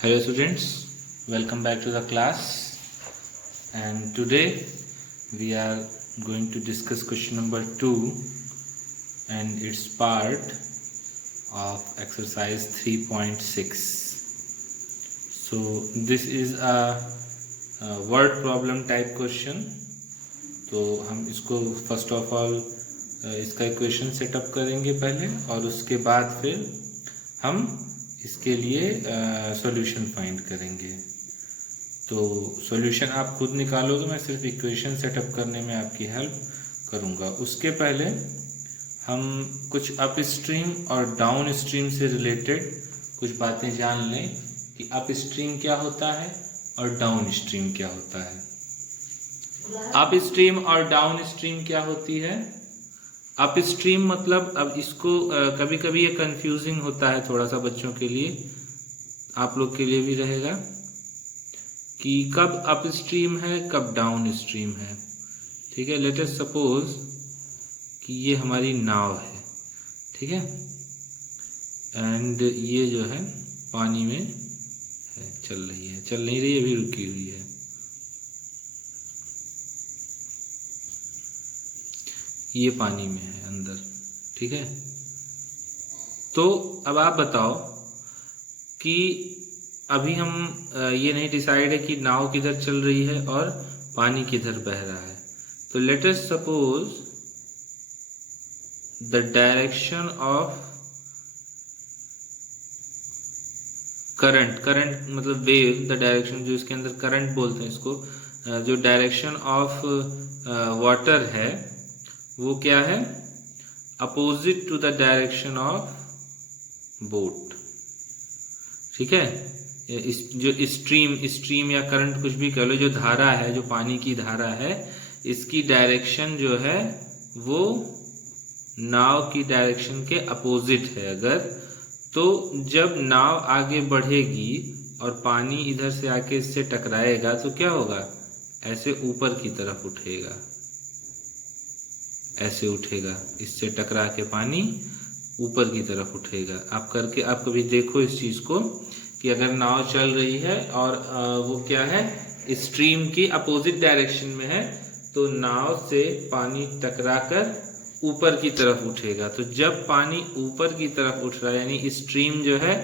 Hello students, welcome back to the class, and today we are going to discuss question number 2 and its part of exercise 3.6. So this is a word problem type question. तो हम इसको first of all इसका equation setup करेंगे पहले और उसके बाद फिर हम इसके लिए सॉल्यूशन फाइंड करेंगे। तो सॉल्यूशन आप खुद निकालोगे, मैं सिर्फ इक्वेशन सेटअप करने में आपकी हेल्प करूँगा। उसके पहले हम कुछ अप स्ट्रीम और डाउन स्ट्रीम से रिलेटेड कुछ बातें जान लें कि अप स्ट्रीम क्या होता है और डाउन स्ट्रीम क्या होता है। अप स्ट्रीम और डाउन स्ट्रीम क्या होती है? अप स्ट्रीम मतलब, अब इसको कभी कभी ये कंफ्यूजिंग होता है थोड़ा सा बच्चों के लिए, आप लोग के लिए भी रहेगा कि कब अप स्ट्रीम है कब डाउन स्ट्रीम है। ठीक है, लेट अस सपोज कि ये हमारी नाव है, ठीक है, एंड ये जो है पानी में है, चल नहीं रही अभी रुकी हुई है। ये पानी में है अंदर, ठीक है। तो अब आप बताओ कि अभी हम ये नहीं डिसाइड है कि नाव किधर चल रही है और पानी किधर बह रहा है। तो let us suppose the direction of current मतलब वेव, द डायरेक्शन जो इसके अंदर करंट बोलते हैं इसको, जो डायरेक्शन ऑफ वाटर है वो क्या है? Opposite to the direction of boat. ठीक है, इस जो स्ट्रीम या करंट कुछ भी कह लो, जो धारा है, जो पानी की धारा है, इसकी डायरेक्शन जो है वो नाव की डायरेक्शन के अपोजिट है अगर, तो जब नाव आगे बढ़ेगी और पानी इधर से आके इससे टकराएगा तो क्या होगा? ऐसे ऊपर की तरफ उठेगा, ऐसे उठेगा, इससे टकरा के पानी ऊपर की तरफ उठेगा। आप करके आप कभी देखो इस चीज को कि अगर नाव चल रही है और वो क्या है, स्ट्रीम की अपोजिट डायरेक्शन में है, तो नाव से पानी टकराकर ऊपर की तरफ उठेगा। तो जब पानी ऊपर की तरफ उठ रहा है, यानी स्ट्रीम जो है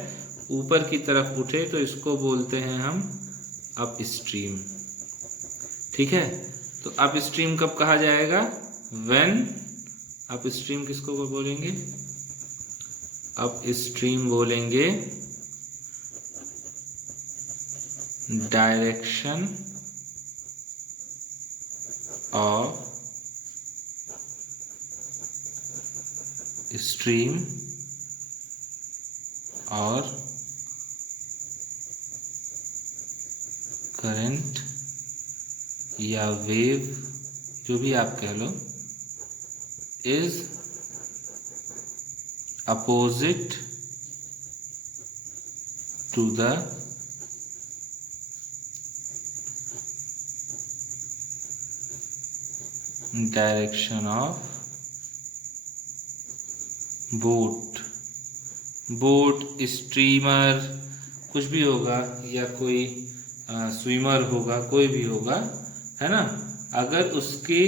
ऊपर की तरफ उठे, तो इसको बोलते हैं हम अप स्ट्रीम। ठीक है, तो अप स्ट्रीम कब कहा जाएगा? व्हेन अप स्ट्रीम किसको बोलेंगे? अप स्ट्रीम बोलेंगे डायरेक्शन ऑफ स्ट्रीम और करंट या वेव, जो भी आप कह लो, is opposite to the direction of boat, streamer कुछ भी होगा, या कोई स्विमर होगा, कोई भी होगा, है ना। अगर उसकी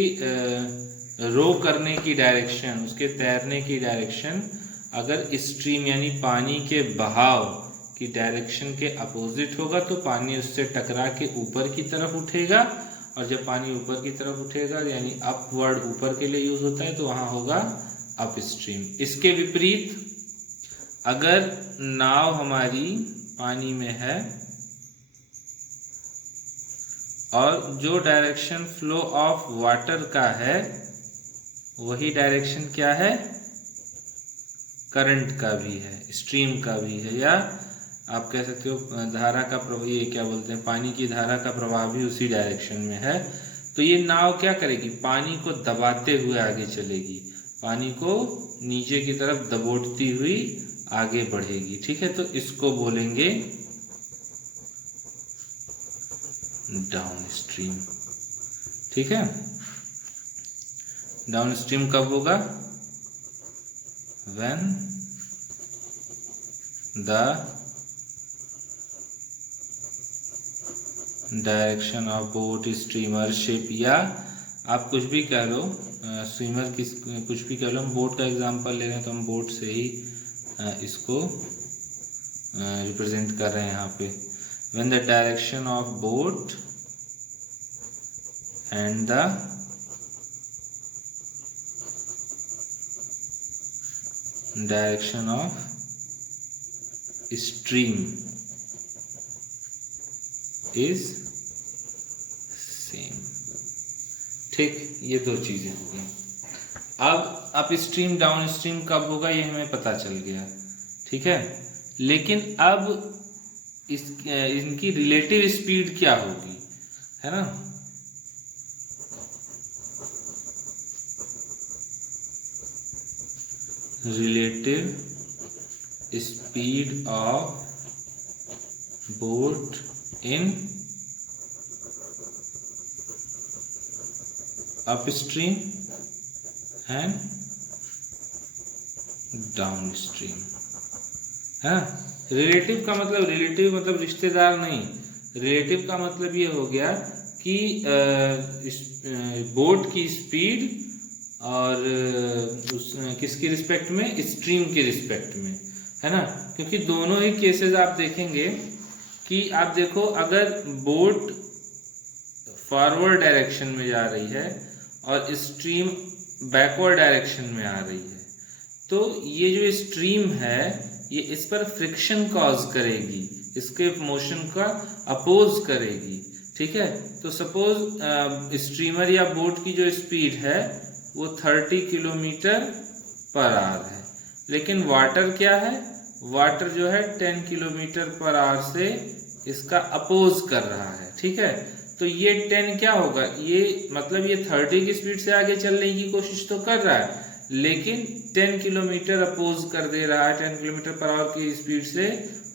रो करने की डायरेक्शन, उसके तैरने की डायरेक्शन अगर स्ट्रीम यानी पानी के बहाव की डायरेक्शन के अपोजिट होगा, तो पानी उससे टकरा के ऊपर की तरफ उठेगा, और जब पानी ऊपर की तरफ उठेगा, यानी अपवर्ड, ऊपर के लिए यूज होता है, तो वहां होगा अप स्ट्रीम। इसके विपरीत अगर नाव हमारी पानी में है और जो डायरेक्शन फ्लो ऑफ वाटर का है वही डायरेक्शन क्या है? करंट का भी है, स्ट्रीम का भी है, या आप कह सकते हो धारा का प्रवाह, ये क्या बोलते हैं, पानी की धारा का प्रवाह भी उसी डायरेक्शन में है। तो ये नाव क्या करेगी? पानी को दबाते हुए आगे चलेगी, पानी को नीचे की तरफ दबोचती हुई आगे बढ़ेगी। ठीक है, तो इसको बोलेंगे डाउन स्ट्रीम। ठीक है, डाउन स्ट्रीम कब होगा? When the direction of boat streamer ship, या आप कुछ भी कह लो, स्ट्रीमर कुछ भी कह लो। हम बोट का एग्जांपल ले रहे हैं तो हम बोट से ही इसको रिप्रेजेंट कर रहे हैं यहाँ पे। When the direction of boat and the direction of stream is same. ठीक, ये दो चीजें हो गई। अब अप स्ट्रीम डाउन स्ट्रीम कब होगा ये हमें पता चल गया, ठीक है। लेकिन अब इनकी रिलेटिव स्पीड क्या होगी, है ना। Relative speed of boat in upstream and downstream, है। रिलेटिव का मतलब, रिलेटिव मतलब रिश्तेदार नहीं, रिलेटिव का मतलब ये हो गया कि बोट की स्पीड और उस किसकी रिस्पेक्ट में, स्ट्रीम के रिस्पेक्ट में, है ना। क्योंकि दोनों ही केसेस आप देखेंगे कि आप देखो, अगर बोट फॉरवर्ड डायरेक्शन में जा रही है और स्ट्रीम बैकवर्ड डायरेक्शन में आ रही है, तो ये जो स्ट्रीम है ये इस पर फ्रिक्शन कॉज करेगी, इसके मोशन का अपोज करेगी, ठीक है। तो सपोज स्ट्रीमर या बोट की जो स्पीड है वो 30 किलोमीटर पर आवर है, लेकिन वाटर क्या है, वाटर जो है 10 किलोमीटर पर आवर से इसका अपोज कर रहा है, ठीक है। तो ये 10 क्या होगा, ये मतलब ये 30 की स्पीड से आगे चलने की कोशिश तो कर रहा है, लेकिन 10 किलोमीटर अपोज कर दे रहा है। 10 किलोमीटर पर आवर की स्पीड से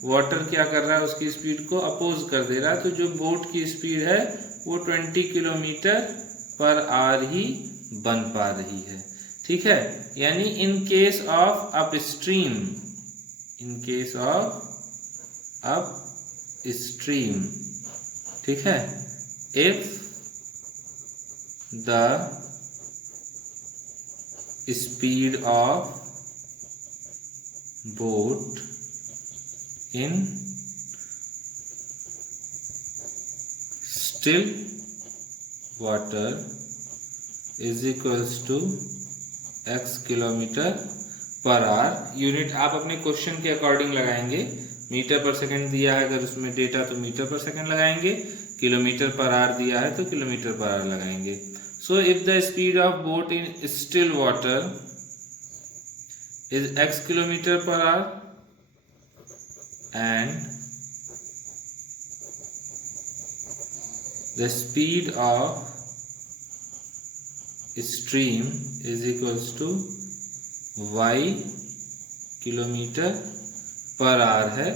वाटर क्या कर रहा है, उसकी स्पीड को अपोज कर दे रहा है। तो जो बोट की स्पीड है वो 20 किलोमीटर पर आवर ही बन पा रही है, ठीक है। यानी in case of upstream, in case of upstream, ठीक है, if the speed of boat in still water is equals to x kilometre per our. Unit आप अपने क्वेश्चन के अकॉर्डिंग लगाएंगे। मीटर पर सेकंड दिया है अगर उसमें डेटा तो मीटर पर सेकंड लगाएंगे, किलोमीटर पर आवर दिया है तो किलोमीटर पर आवर लगाएंगे। So if the speed of boat in still water is x kilometer per hour and the speed of stream is equals to y kilometre per our है,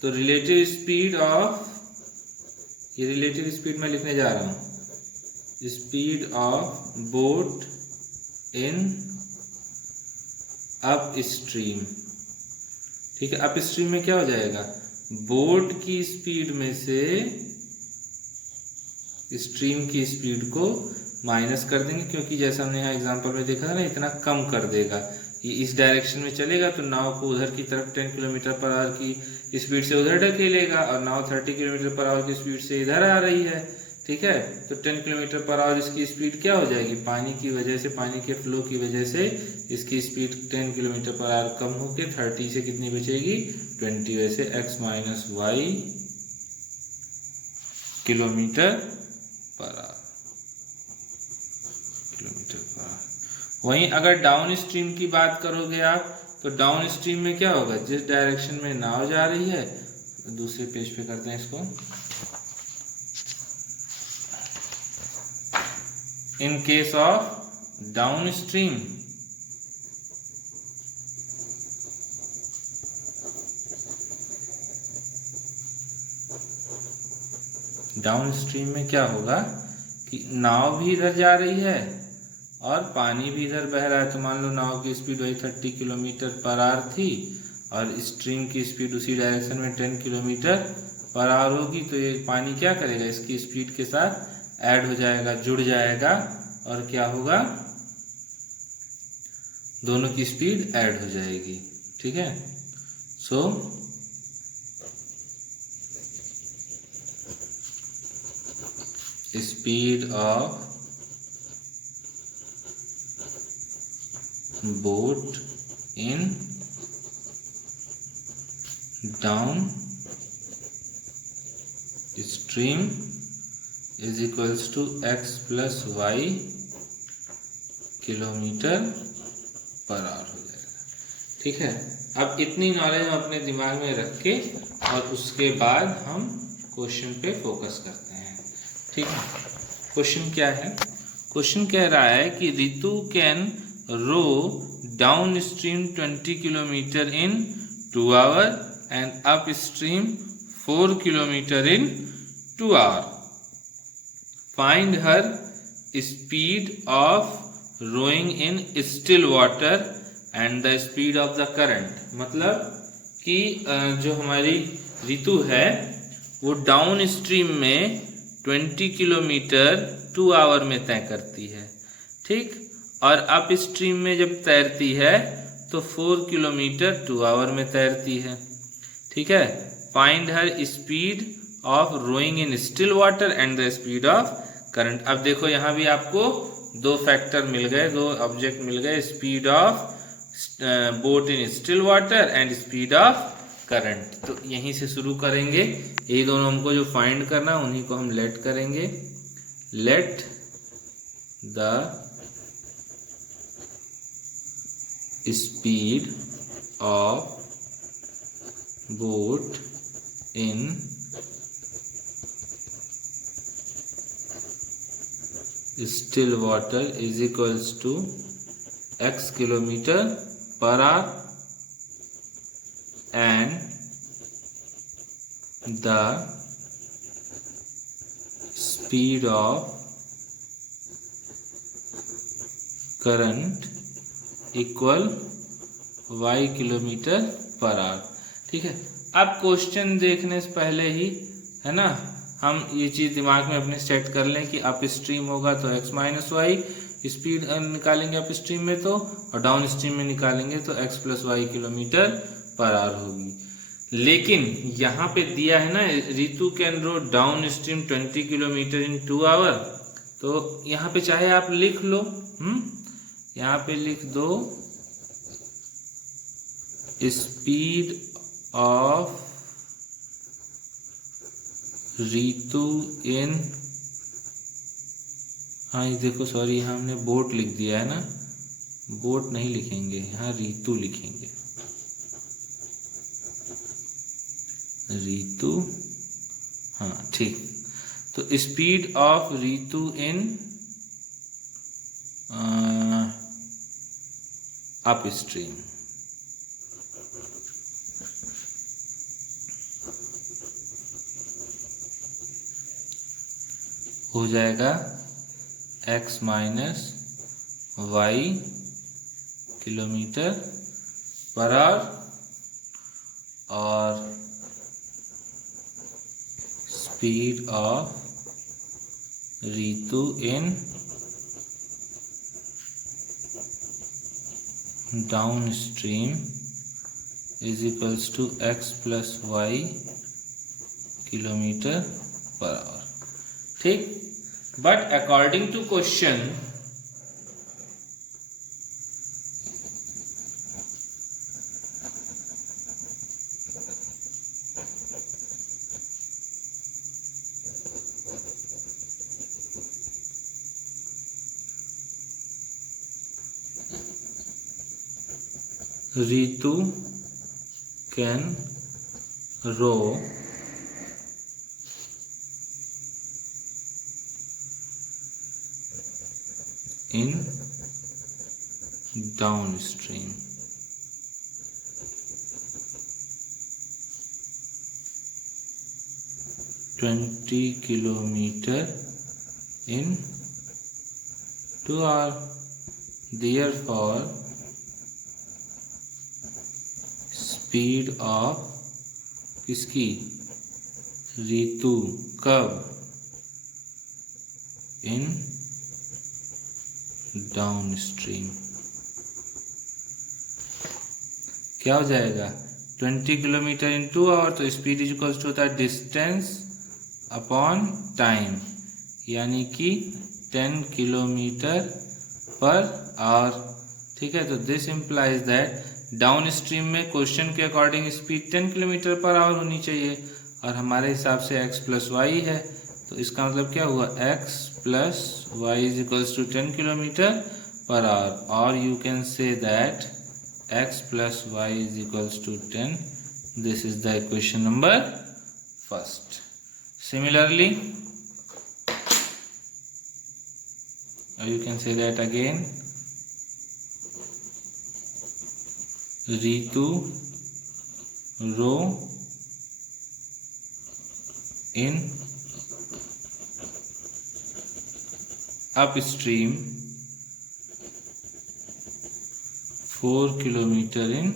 तो relative speed of, ये relative speed मैं लिखने जा रहा हूँ, speed of boat in up stream, ठीक है। अप स्ट्रीम में क्या हो जाएगा, बोट की स्पीड में से स्ट्रीम की स्पीड को माइनस कर देंगे, क्योंकि जैसा हमने यहाँ एग्जांपल में देखा था ना, इतना कम कर देगा। ये इस डायरेक्शन में चलेगा तो नाव को उधर की तरफ 10 किलोमीटर पर आवर की स्पीड से उधर ढकेलेगा, और नाव 30 किलोमीटर पर आवर की स्पीड से इधर आ रही है, ठीक है। तो 10 किलोमीटर पर आवर इसकी स्पीड क्या हो जाएगी, पानी की वजह से, पानी के फ्लो की वजह से इसकी स्पीड 10 किलोमीटर पर आवर कम होकर 30 से कितनी बचेगी, 20, वैसे x minus Y kilometre per hour, kilometre per hour. वहीं अगर डाउन स्ट्रीम की बात करोगे आप, तो डाउन स्ट्रीम में क्या होगा, जिस डायरेक्शन में नाव जा रही है, दूसरे पेज पे करते हैं इसको। In case of downstream, downstream में क्या होगा कि नाव भी इधर जा रही है और पानी भी इधर बह रहा है। तो मान लो नाव की स्पीड वही 30 किलोमीटर पर आवर थी और स्ट्रीम की स्पीड उसी डायरेक्शन में 10 किलोमीटर पर आवर होगी तो ये पानी क्या करेगा, इसकी स्पीड के साथ ऐड हो जाएगा, जुड़ जाएगा, और क्या होगा, दोनों की स्पीड ऐड हो जाएगी। ठीक है, so speed of boat in down stream is equals to x plus y kilometre per our हो जाएगा। ठीक है, अब इतनी नॉलेज हम अपने दिमाग में रख के और उसके बाद हम क्वेश्चन पे फोकस करते हैं। ठीक है, क्वेश्चन क्या है, क्वेश्चन कह रहा है कि Ritu can row downstream 20 kilometer in 2 hours and upstream 4 kilometer in 2 hours. Find her speed of rowing in still water and the speed of the current. मतलब कि जो हमारी रितु है वो डाउन स्ट्रीम में 20 किलोमीटर 2 आवर में तय करती है। ठीक, और अप स्ट्रीम में जब तैरती है तो 4 किलोमीटर 2 आवर में तैरती है। ठीक है, find her speed of rowing in still water and the speed of current. अब देखो यहाँ भी आपको दो फैक्टर मिल गए, दो ऑब्जेक्ट मिल गए, speed of boat in still water and speed of current. तो यहीं से शुरू करेंगे, यही दोनों हमको जो फाइंड करना है उन्हीं को हम लेट करेंगे। Let the speed of boat in still water is equals to x kilometer per hour and the speed of current equal y kilometre per hour. ठीक है, अब क्वेश्चन देखने से पहले ही है ना हम ये चीज़ दिमाग में अपने सेट कर लें कि अप स्ट्रीम होगा तो x माइनस वाई स्पीड निकालेंगे अप स्ट्रीम में तो, और डाउन स्ट्रीम में निकालेंगे तो x plus Y kilometre per hour होगी। लेकिन यहाँ पे दिया है ना Ritu can row downstream 20 kilometre in 2 hour, तो यहाँ पे चाहे आप लिख लो, यहाँ पे लिख दो स्पीड ऑफ रितु इन, हाँ ये देखो सॉरी यहाँ हमने बोट लिख दिया है ना, बोट नहीं लिखेंगे, यहाँ रितु लिखेंगे, रितु, हाँ ठीक। तो speed of Ritu in upstream, हो जाएगा x minus Y kilometre per hour, और speed of Ritu in downstream is equals to x plus Y kilometre per hour. ठीक, but according to question Ritu can row in downstream (20 kilometer in 2 hours). Therefore, speed of किसकी रितु कब इन down stream, क्या हो जाएगा 20 kilometre in 2 hour, तो speed is equals to होता है distance upon time, यानी कि 10 किलोमीटर पर आवर। ठीक है, तो this implies that down stream में क्वेश्चन के according speed 10 kilometre per our होनी चाहिए, और हमारे हिसाब से x प्लस वाई है, तो इसका मतलब क्या हुआ x plus Y is equals to 10 kilometre per hour, और you can say that x plus y is equals to 10. This is the equation number first. Similarly, or you can say that again, Ritu row in upstream 4 kilometre in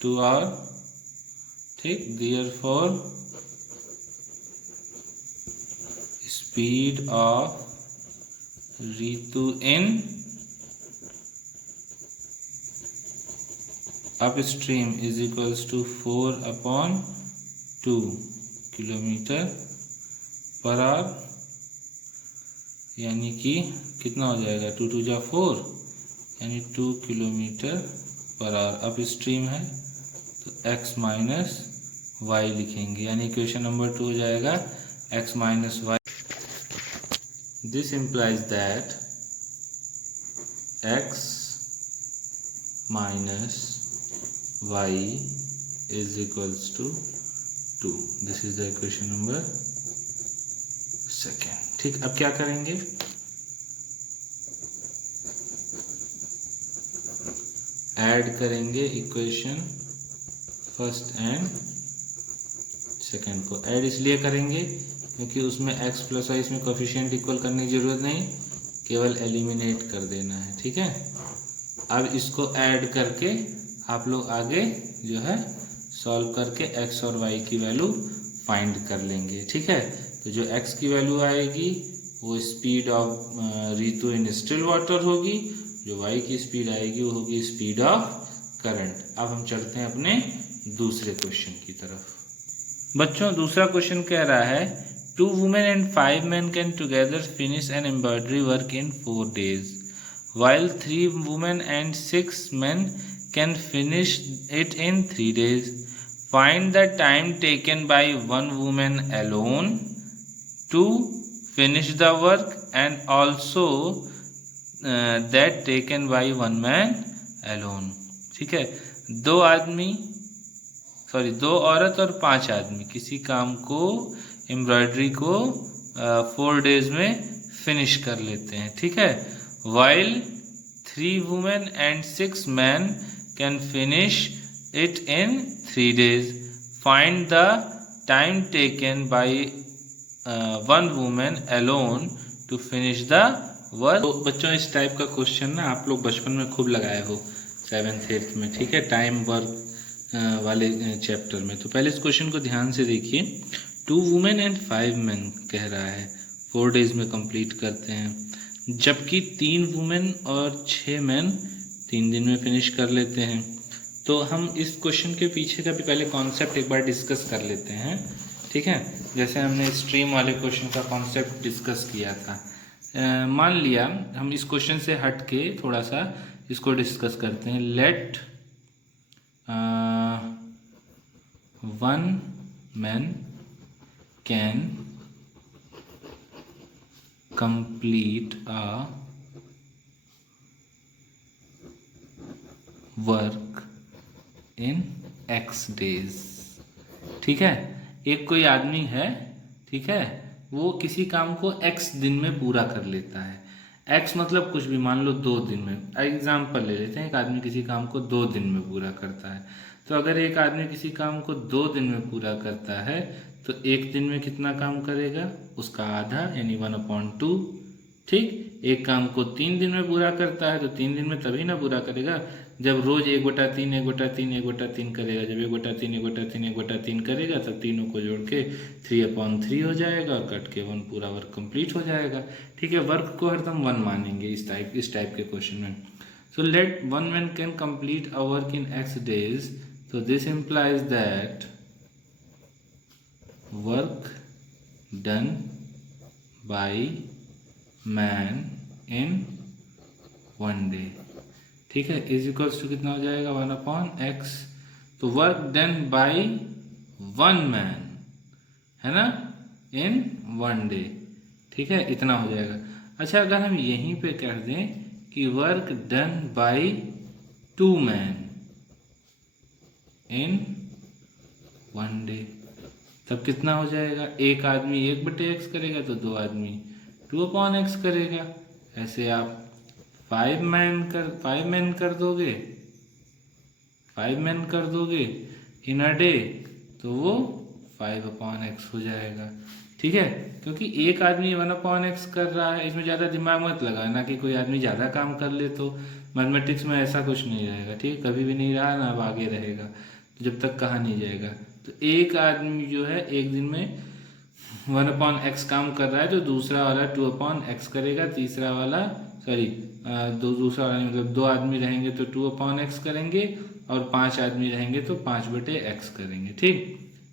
2 hour. ठीक, therefore speed of Ritu in upstream is equals to 4/2 kilometre per hour, यानी कि कितना हो जाएगा 2 2 जा 4, यानी 2 kilometre per our. अब stream है तो x माइनस वाई लिखेंगे, यानी इक्वेशन नंबर 2 हो जाएगा x minus Y. This implies that x minus Y is equals to 2। This is the equation number second. ठीक, अब क्या करेंगे, ऐड करेंगे इक्वेशन फर्स्ट एंड सेकंड को। ऐड इसलिए करेंगे क्योंकि उसमें x प्लस वाई इसमें कोफिशिएंट इक्वल करने की जरूरत नहीं, केवल एलिमिनेट कर देना है। ठीक है, अब इसको ऐड करके आप लोग आगे जो है सॉल्व करके x और y की वैल्यू फाइंड कर लेंगे। ठीक है, तो जो x की वैल्यू आएगी वो speed of Ritu in still water होगी, जो y की स्पीड आएगी वो होगी स्पीड ऑफ करंट। अब हम चलते हैं अपने दूसरे क्वेश्चन की तरफ। बच्चों, दूसरा क्वेश्चन कह रहा है 2 women and 5 men can together finish an embroidery work in 4 days, while 3 women and 6 men can finish it in 3 days. Find the time taken by one woman alone to finish the work and also that taken by one man alone. ठीक है, दो औरत और 5 आदमी किसी काम को embroidery को 4 डेज में फिनिश कर लेते हैं। ठीक है, while 3 women and 6 men can finish it in 3 days. Find the time taken by one woman alone to finish the work. तो बच्चों, इस टाइप का क्वेश्चन ना आप लोग बचपन में खूब लगाए हो 7th 8th में। ठीक है, टाइम वर्क वाले चैप्टर में। तो पहले इस क्वेश्चन को ध्यान से देखिए। 2 वुमेन एंड 5 मेन कह रहा है 4 डेज में कंप्लीट करते हैं, जबकि 3 वुमेन और 6 मैन 3 दिन में फिनिश कर लेते हैं। तो हम इस क्वेश्चन के पीछे का भी पहले कॉन्सेप्ट एक बार डिस्कस कर लेते हैं। ठीक है, जैसे हमने स्ट्रीम वाले क्वेश्चन का कॉन्सेप्ट डिस्कस किया था। मान लिया हम इस क्वेश्चन से हट के थोड़ा सा इसको डिस्कस करते हैं। Let 1 man can complete a work in x days. ठीक है, एक कोई आदमी है, ठीक है, वो किसी काम को x दिन में पूरा कर लेता है। x मतलब कुछ भी, मान लो 2 दिन में। एग्जाम्पल ले लेते हैं, एक आदमी किसी काम को 2 दिन में पूरा करता है। तो अगर एक आदमी किसी काम को 2 दिन में पूरा करता है तो एक दिन में कितना काम करेगा, उसका आधा यानी 1/2। ठीक, एक काम को 3 दिन में पूरा करता है तो 3 दिन में तभी ना पूरा करेगा जब रोज 1/3 1/3 1/3 करेगा। जब 1/3 1/3 1/3 करेगा तब तीनों को जोड़ के 3/3 हो जाएगा और कट के 1 पूरा वर्क कंप्लीट हो जाएगा। ठीक है, वर्क को हरदम 1 मानेंगे इस टाइप के क्वेश्चन में। So let 1 man can complete a work in x days, so this implies that work done by man in 1 day, ठीक है, इज इक्वल्स टू कितना हो जाएगा 1/x। तो वर्क डन बाय 1 मैन है ना इन 1 डे, ठीक है, इतना हो जाएगा। अच्छा, अगर हम यहीं पे कह दें कि work done by 2 man in 1 day, तब कितना हो जाएगा, एक आदमी 1/x करेगा तो 2 आदमी 2/x करेगा। ऐसे आप 5 मैन कर दोगे, 5 मैन कर दोगे इन अ डे तो वो 5/x हो जाएगा। ठीक है, क्योंकि एक आदमी 1/x कर रहा है, इसमें ज़्यादा दिमाग मत लगाना कि कोई आदमी ज़्यादा काम कर ले तो। मैथमेटिक्स में ऐसा कुछ नहीं रहेगा, ठीक, कभी भी नहीं रहा ना अब आगे रहेगा, तो जब तक कहा नहीं जाएगा। तो एक आदमी जो है एक दिन में 1/x काम कर रहा है तो दूसरा वाला 2/x करेगा, तीसरा वाला दूसरा वाला मतलब 2 आदमी रहेंगे तो 2/x करेंगे और 5 आदमी रहेंगे तो 5/x करेंगे। ठीक,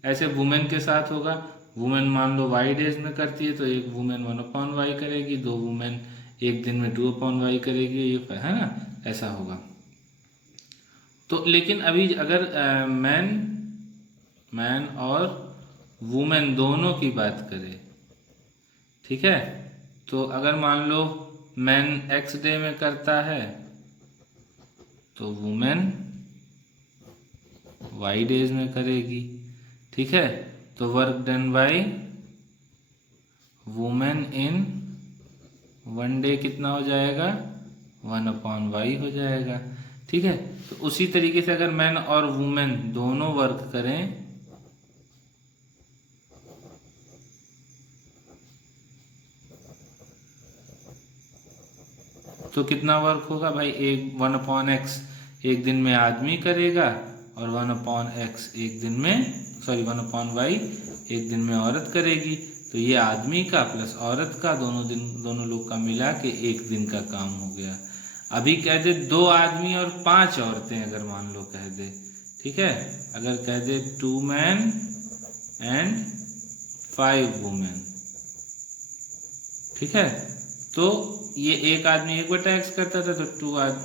ऐसे वुमेन के साथ होगा। वुमेन मान लो y डेज में करती है तो एक वुमेन 1/y करेगी, 2 वुमेन एक दिन में 2/y करेगी, ये है ना, ऐसा होगा। तो लेकिन अभी अगर मैन और वुमेन दोनों की बात करें, ठीक है, तो अगर मान लो मैन x डे में करता है तो वुमेन y डेज में करेगी। ठीक है, तो work done by women in 1 day कितना हो जाएगा 1/y हो जाएगा। ठीक है, तो उसी तरीके से अगर मैन और वुमेन दोनों वर्क करें तो कितना वर्क होगा भाई, एक 1/x एक दिन में आदमी करेगा और 1/x एक दिन में 1/y एक दिन में औरत करेगी। तो ये आदमी का प्लस औरत का दोनों लोग का मिला के एक दिन का काम हो गया। अभी कह दे 2 आदमी और 5 औरतें, अगर मान लो कह दे, ठीक है, अगर कह दे 2 मैन एंड 5 वुमेन, ठीक है, तो ये एक आदमी 1/x करता था तो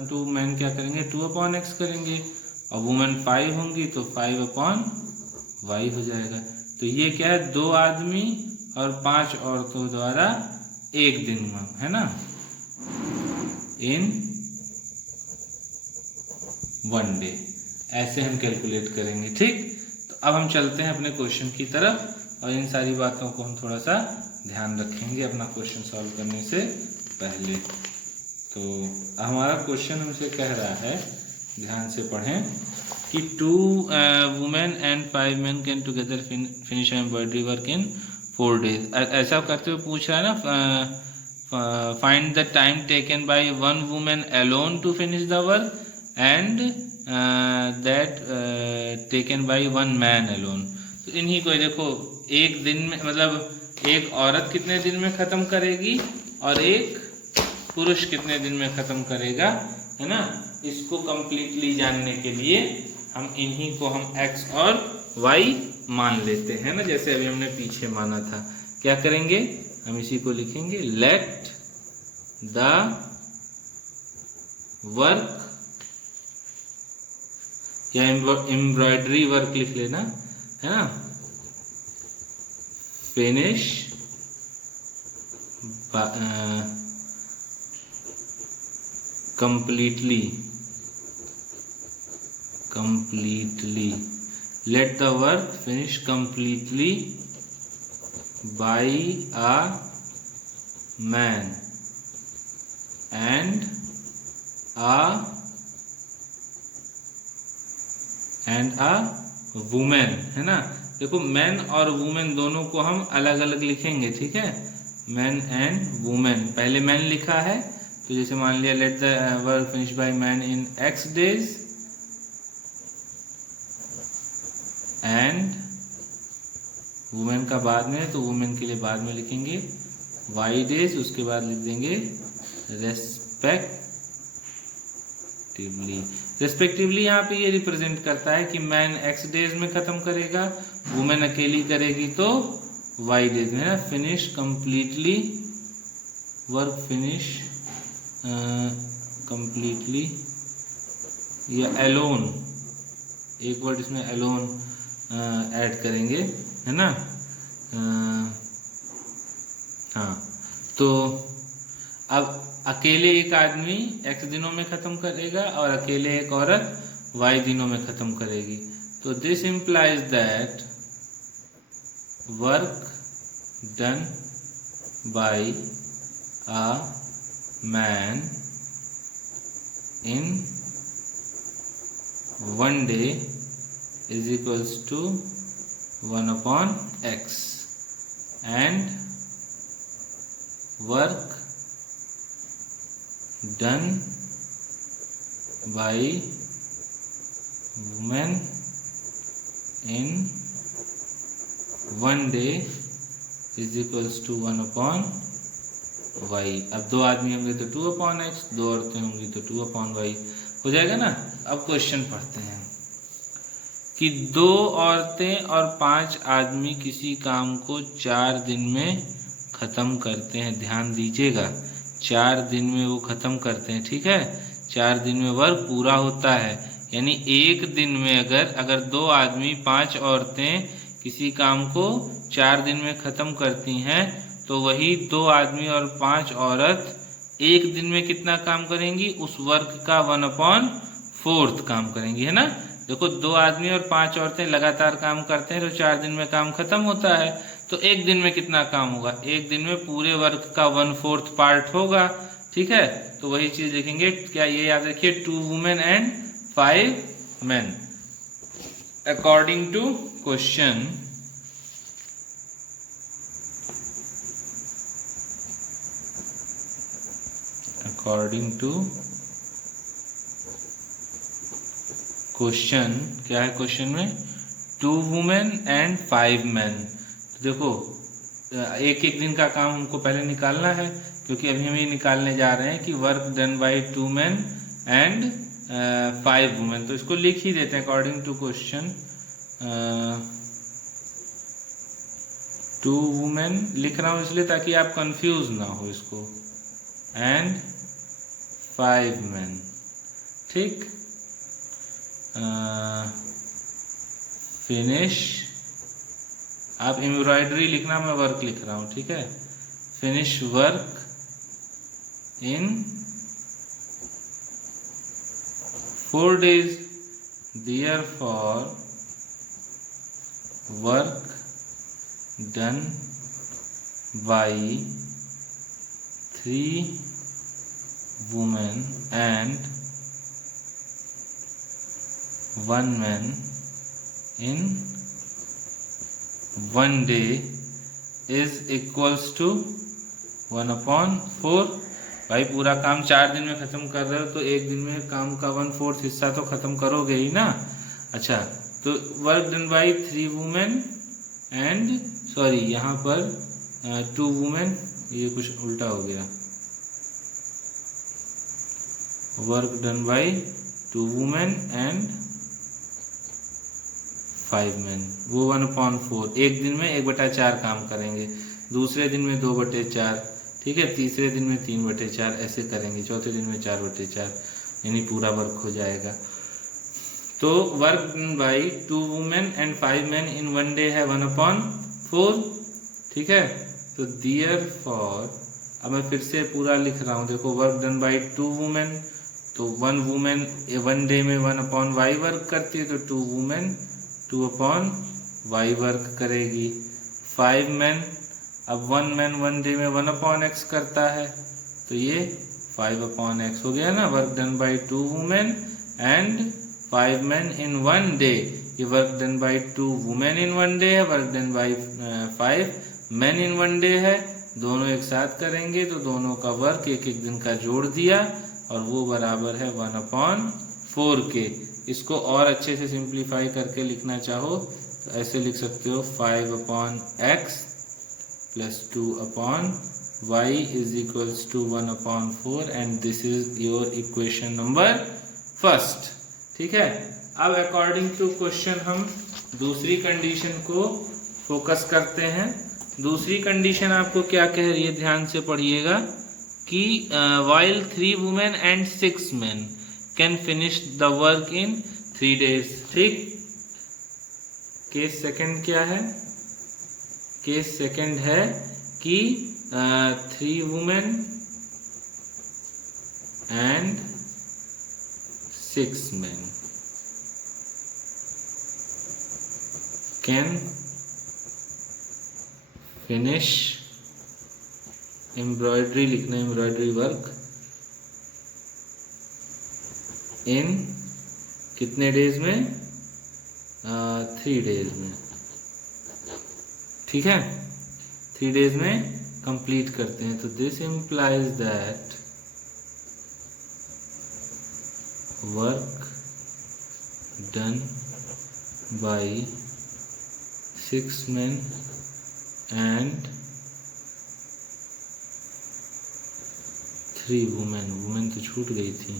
2 मैन क्या करेंगे 2/x करेंगे और वुमेन 5 होंगी तो 5/y हो जाएगा। तो ये क्या है 2 आदमी और 5 औरतों द्वारा एक दिन में, है ना, इन 1 डे, ऐसे हम कैलकुलेट करेंगे। ठीक, तो अब हम चलते हैं अपने क्वेश्चन की तरफ और इन सारी बातों को हम थोड़ा सा ध्यान रखेंगे अपना क्वेश्चन सॉल्व करने से पहले। तो हमारा क्वेश्चन हमसे कह रहा है, ध्यान से पढ़ें, कि 2 women and 5 man can together finish embroidery work in 4 days. ऐसा करते हुए पूछ रहा है ना, find the time taken by 1 women alone to finish the work and that taken by 1 man alone. तो इन्हीं को देखो, एक दिन में मतलब एक औरत कितने दिन में ख़त्म करेगी और एक पुरुष कितने दिन में ख़त्म करेगा, है ना। इसको कंप्लीटली जानने के लिए हम इन्हीं को हम x और y मान लेते हैं ना, जैसे अभी हमने पीछे माना था। क्या करेंगे, हम इसी को लिखेंगे, लेट द वर्क या एम्ब्रॉयडरी वर्क लिख लेना, है ना, finish completely let the work finish completely by a man and a woman, है ना। देखो मैन और वुमेन दोनों को हम अलग अलग लिखेंगे, ठीक है, मैन एंड वुमेन। पहले मैन लिखा है तो जैसे मान लिया let the work finish by man in x days and women का बाद में, तो वुमेन के लिए बाद में लिखेंगे y डेज, उसके बाद लिख देंगे रेस्पेक्टिवली। यहाँ पे ये रिप्रेजेंट करता है कि मैन x डेज में खत्म करेगा, वुमेन अकेली करेगी तो y डेज में ना। Finish completely, work finish completely या एलोन, एक वर्ड इसमें एलोन ऐड करेंगे, है ना। हाँ, तो अब अकेले एक आदमी x दिनों में खत्म करेगा और अकेले एक औरत y दिनों में खत्म करेगी। तो this implies that work done by a man in one day is equals to 1 upon x and work done by women in one day is equals to 1 upon y। अब दो आदमी होंगे तो 2 अपॉन x, दो औरतें होंगी तो 2 upon y हो जाएगा ना। अब क्वेश्चन पढ़ते हैं कि 2 औरतें और 5 आदमी किसी काम को 4 दिन में ख़त्म करते हैं। ध्यान दीजिएगा, 4 दिन में वो ख़त्म करते हैं, ठीक है। 4 दिन में वर्क पूरा होता है, यानी एक दिन में अगर 2 आदमी 5 औरतें किसी काम को 4 दिन में ख़त्म करती हैं तो वही 2 आदमी और 5 औरत एक दिन में कितना काम करेंगी, उस वर्क का 1/4 काम करेंगी, है ना। देखो 2 आदमी और 5 औरतें लगातार काम करते हैं तो 4 दिन में काम खत्म होता है, तो एक दिन में कितना काम होगा, एक दिन में पूरे वर्क का 1/4 पार्ट होगा, ठीक है। तो वही चीज लिखेंगे, क्या ये याद रखिए 2 women and 5 men according to question. According to question, क्या है क्वेश्चन में 2 वुमेन एंड 5 men। तो देखो एक एक दिन का काम हमको पहले निकालना है, क्योंकि अभी हम ये निकालने जा रहे हैं कि work done by 2 men and 5 women. तो इसको लिख ही देते हैं अकॉर्डिंग टू क्वेश्चन। 2 वुमेन लिख रहा हूँ इसलिए ताकि आप कंफ्यूज ना हो इसको, एंड 5 men, ठीक। फिनिश, आप एम्ब्रॉयडरी लिखना, मैं वर्क लिख रहा हूँ, ठीक है। Finish work in 4 days, therefore work done by 3 women and 1 man in 1 day is equals to 1/4। भाई पूरा काम 4 दिन में खत्म कर रहे हो तो एक दिन में काम का 1/4 हिस्सा तो खत्म करोगे ही ना। अच्छा, तो work done by 3 women and, sorry यहाँ पर 2 वुमेन, ये कुछ उल्टा हो गया। Work done by 2 women and 5 men, वो 1/4। एक दिन में 1/4 काम करेंगे, दूसरे दिन में 2/4, ठीक है, तीसरे दिन में 3/4, ऐसे करेंगे, चौथे दिन में 4/4, यानी पूरा वर्क हो जाएगा। तो work done by 2 women and 5 men in 1 day है 1/4, ठीक है। तो therefore, अब मैं फिर से पूरा लिख रहा हूँ, देखो वर्क डन बाय 2 वुमेन, तो 1 वुमेन 1 day में 1/y वर्क करती है, तो 2 वुमेन 2/y वर्क करेगी। 5 men, अब 1 man 1 day में 1/x करता है, तो ये 5/x हो गया ना। Work done by 2 women and 5 men in 1 day, ये work done by 2 women in 1 day है, work done by 5 men in 1 day है, दोनों एक साथ करेंगे तो दोनों का वर्क एक एक दिन का जोड़ दिया और वो बराबर है 1/4 के। इसको और अच्छे से सिंप्लीफाई करके लिखना चाहो तो ऐसे लिख सकते हो 5/x plus 2/y is equals to 1/4 and this is your equation number first. ठीक है, अब अकॉर्डिंग टू क्वेश्चन हम दूसरी कंडीशन को फोकस करते हैं। दूसरी कंडीशन आपको क्या कह रही है, ध्यान से पढ़िएगा कि while 3 women and 6 men can finish the work in 3 days। ठीक, केस सेकंड क्या है, केस सेकंड है कि 3 women and 6 men can finish embroidery लिखना, एम्ब्रॉयडरी वर्क इन कितने डेज में, 3 डेज में। ठीक है, 3 डेज में कंप्लीट करते हैं। तो this implies that work done by 6 men and 3 women, women तो छूट गई थी,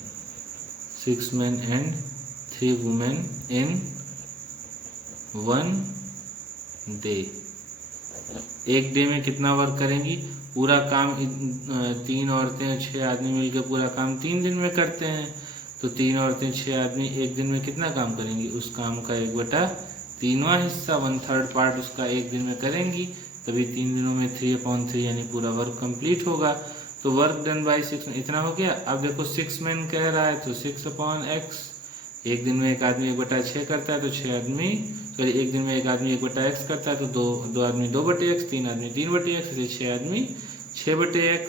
6 men and 3 women in 1 day। एक डे में कितना वर्क करेंगी, पूरा काम 3 औरतें और 6 आदमी मिलकर पूरा काम 3 दिन में करते हैं। तो 3 औरतें 6 आदमी एक दिन में कितना काम करेंगी, उस काम का 1/3वां हिस्सा, 1/3 पार्ट उसका एक दिन में करेंगी, तभी 3 दिनों में 3/3 यानी पूरा वर्क कंप्लीट होगा। तो वर्क डन बाय 6 इतना हो गया। अब देखो 6 men कह रहा है तो 6/x, एक दिन में एक आदमी 1/6 करता है तो 6 आदमी, सॉरी एक दिन में एक आदमी 1/x करता है तो दो आदमी 2/x, 3 आदमी 3/x, 6 आदमी 6/x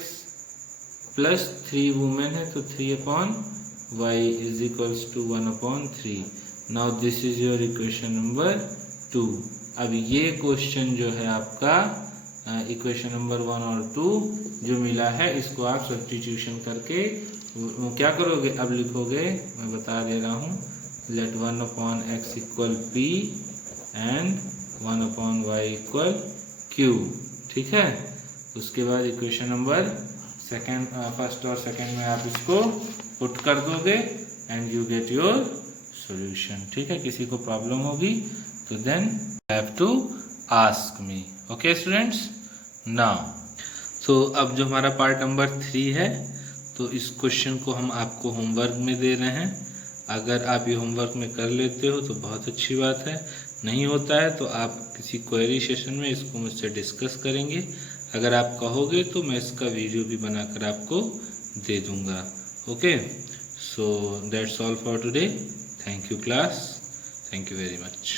प्लस 3 वुमेन है तो 3/y is equals to 1/3। Now this is your equation number 2। अब ये क्वेश्चन जो है आपका इक्वेशन नंबर 1 और 2 जो मिला है, इसको आप सब्स्टिट्यूशन करके क्या करोगे, अब लिखोगे, मैं बता दे रहा हूँ, let 1/x equal p and 1/y equal q। ठीक है, उसके बाद इक्वेशन नंबर फर्स्ट और सेकंड में आप इसको पुट कर दोगे and you get your solution. ठीक है, किसी को प्रॉब्लम होगी तो then have to ask me. Okay students, now तो अब जो हमारा पार्ट नंबर 3 है, तो इस क्वेश्चन को हम आपको होमवर्क में दे रहे हैं। अगर आप ये होमवर्क में कर लेते हो तो बहुत अच्छी बात है, नहीं होता है तो आप किसी क्वेरी सेशन में इसको मुझसे डिस्कस करेंगे। अगर आप कहोगे तो मैं इसका वीडियो भी बनाकर आपको दे दूंगा। Okay, so that's all for today. Thank you class, thank you very much.